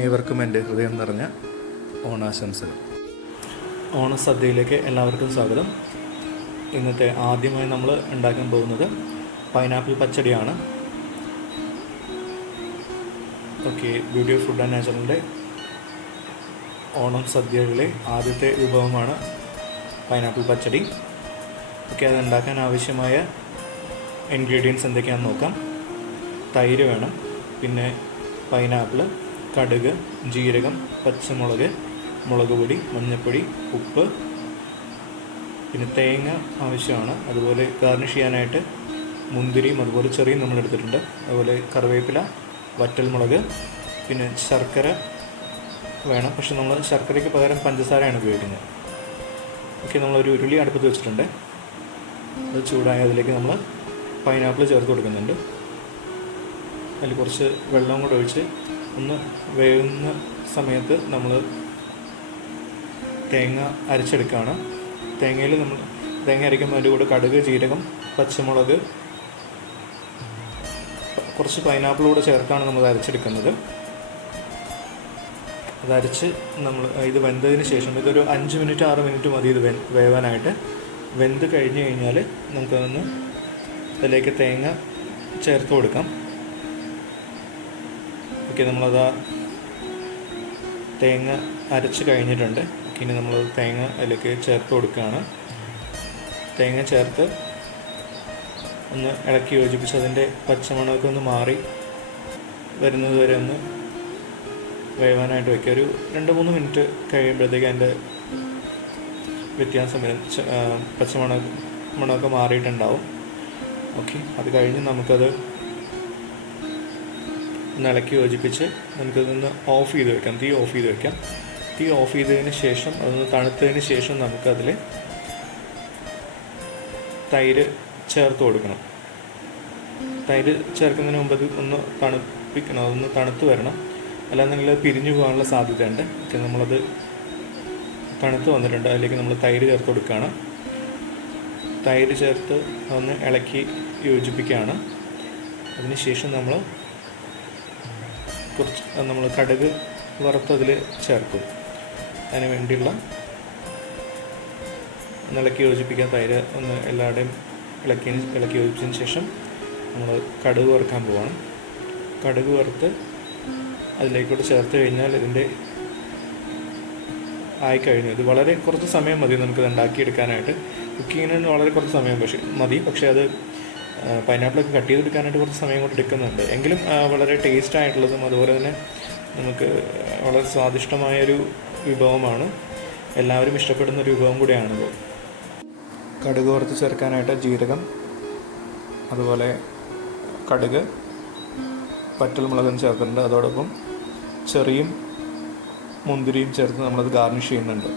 ഏവർക്കും എൻ്റെ ഹൃദയം നിറഞ്ഞ ഓണാശംസകൾ. ഓണസദ്യയിലേക്ക് എല്ലാവർക്കും സ്വാഗതം. ഇന്നത്തെ ആദ്യമായി നമ്മൾ ഉണ്ടാക്കാൻ പോകുന്നത് പൈനാപ്പിൾ പച്ചടിയാണ്. ഓക്കെ, ബ്യൂട്ടി ഫുഡ് ആൻഡ് നാച്ചുറലിൻ്റെ ഓണം സദ്യയിലെ ആദ്യത്തെ വിഭവമാണ് പൈനാപ്പിൾ പച്ചടി. ഓക്കെ, അത് ഉണ്ടാക്കാൻ ആവശ്യമായ ഇൻഗ്രീഡിയൻസ് എന്തൊക്കെയാണെന്ന് നോക്കാം. തൈര് വേണം, പിന്നെ പൈനാപ്പിൾ, കടുക്, ജീരകം, പച്ചമുളക്, മുളക് പൊടി, മഞ്ഞൾപ്പൊടി, ഉപ്പ്, പിന്നെ തേങ്ങ ആവശ്യമാണ്. അതുപോലെ ഗാർണിഷ് ചെയ്യാനായിട്ട് മുന്തിരിയും അതുപോലെ ചെറിയും നമ്മൾ എടുത്തിട്ടുണ്ട്. അതുപോലെ കറിവേപ്പില, വറ്റൽമുളക്, പിന്നെ ശർക്കര വേണം. പക്ഷെ നമ്മൾ ശർക്കരയ്ക്ക് പകരം പഞ്ചസാരയാണ് ഉപയോഗിക്കുന്നത്. ഓക്കെ, നമ്മളൊരു ഉരുളി അടുപ്പത്ത് വെച്ചിട്ടുണ്ട്. അത് ചൂടായ അതിലേക്ക് നമ്മൾ പൈനാപ്പിൾ ചേർത്ത് കൊടുക്കുന്നുണ്ട്. അതിൽ കുറച്ച് വെള്ളം കൂടെ ഒഴിച്ച് ഒന്ന് വേകുന്ന സമയത്ത് നമ്മൾ തേങ്ങ അരച്ചെടുക്കുകയാണ്. തേങ്ങ അരയ്ക്കുമ്പോൾ അതിൻ്റെ കൂടെ കടുക്, ജീരകം, പച്ചമുളക്, കുറച്ച് പൈനാപ്പിൾ കൂടെ ചേർത്താണ് നമ്മൾ അരച്ചെടുക്കുന്നത്. അതരച്ച് നമ്മൾ ഇത് വെന്തതിന് ശേഷം ഇതൊരു 5 മിനിറ്റ് 6 മിനിറ്റ് മതി ഇത് വേവാനായിട്ട്. വെന്ത് കഴിഞ്ഞ് കഴിഞ്ഞാൽ നമുക്കതൊന്ന് അതിലേക്ക് തേങ്ങ ചേർത്ത് കൊടുക്കാം. ഓക്കെ, നമ്മളത് തേങ്ങ അരച്ച് കഴിഞ്ഞിട്ടുണ്ട്. ഇനി നമ്മൾ തേങ്ങ അതിലേക്ക് ചേർത്ത് കൊടുക്കുകയാണ്. തേങ്ങ ചേർത്ത് ഒന്ന് ഇളക്കി യോജിപ്പിച്ച് അതിൻ്റെ പച്ചമണമൊക്കെ ഒന്ന് മാറി വരുന്നത് വരെ ഒന്ന് വേവാനായിട്ട് വയ്ക്കുക. ഒരു 2-3 മിനിറ്റ് കഴിയുമ്പോഴത്തേക്ക് അതിൻ്റെ വ്യത്യാസം വരും. മണമൊക്കെ മാറിയിട്ടുണ്ടാവും. ഓക്കെ, അത് കഴിഞ്ഞ് നമുക്കത് ഒന്ന് ഇളക്കി യോജിപ്പിച്ച് നമുക്കതൊന്ന് ഓഫ് ചെയ്ത് വെക്കാം. തീ ഓഫ് ചെയ്തതിന് ശേഷം അതൊന്ന് തണുത്തതിന് ശേഷം നമുക്കതിൽ തൈര് ചേർത്ത് കൊടുക്കണം. തൈര് ചേർക്കുന്നതിന് മുമ്പ് അത് ഒന്ന് തണുപ്പിക്കണം, അതൊന്ന് തണുത്ത് വരണം. അല്ലാന്നെങ്കിൽ അത് പിരിഞ്ഞു പോകാനുള്ള സാധ്യതയുണ്ട്. ഓക്കെ, നമ്മളത് തണുത്ത് വന്നിട്ടുണ്ട്. അതിലേക്ക് നമ്മൾ തൈര് ചേർത്ത് കൊടുക്കുകയാണ്. തൈര് ചേർത്ത് അതൊന്ന് ഇളക്കി യോജിപ്പിക്കുകയാണ്. അതിന് ശേഷം നമ്മൾ കടുക് വറുത്തതിൽ ചേർക്കും. അതിന് വേണ്ടിയുള്ള ഇളക്കി യോജിപ്പിക്കാൻ തൈര് ഒന്ന് എല്ലാവരുടെയും ഇളക്കി യോജിച്ചതിന് ശേഷം നമ്മൾ കടുക് വറുക്കാൻ പോവാണ്. കടുക് വറുത്ത് അതിലേക്കൂടെ ചേർത്ത് കഴിഞ്ഞാൽ ഇതിൻ്റെ ആയിക്കഴിഞ്ഞു. ഇത് വളരെ കുറച്ച് സമയം മതി നമുക്കിത് ഉണ്ടാക്കിയെടുക്കാനായിട്ട്. കുക്കിങ്ങിന് വളരെ കുറച്ച് സമയം മതി. പക്ഷേ അത് പൈനാപ്പിളൊക്കെ കട്ട് ചെയ്തെടുക്കാനായിട്ട് കുറച്ച് സമയം കൊണ്ട് എടുക്കുന്നുണ്ട്. എങ്കിലും വളരെ ടേസ്റ്റ് ആയിട്ടുള്ളതും അതുപോലെ തന്നെ നമുക്ക് വളരെ സ്വാദിഷ്ടമായൊരു വിഭവമാണ്. എല്ലാവരും ഇഷ്ടപ്പെടുന്നൊരു വിഭവം കൂടിയാണിത്. കടുക് വറുത്ത് ചേർക്കാനായിട്ട് ജീരകം, അതുപോലെ കടുക്, വറ്റൽമുളകും ചേർത്തിട്ടുണ്ട്. അതോടൊപ്പം ചെറിയും മുന്തിരിയും ചേർത്ത് നമ്മളത് ഗാർണിഷ് ചെയ്യുന്നുണ്ട്.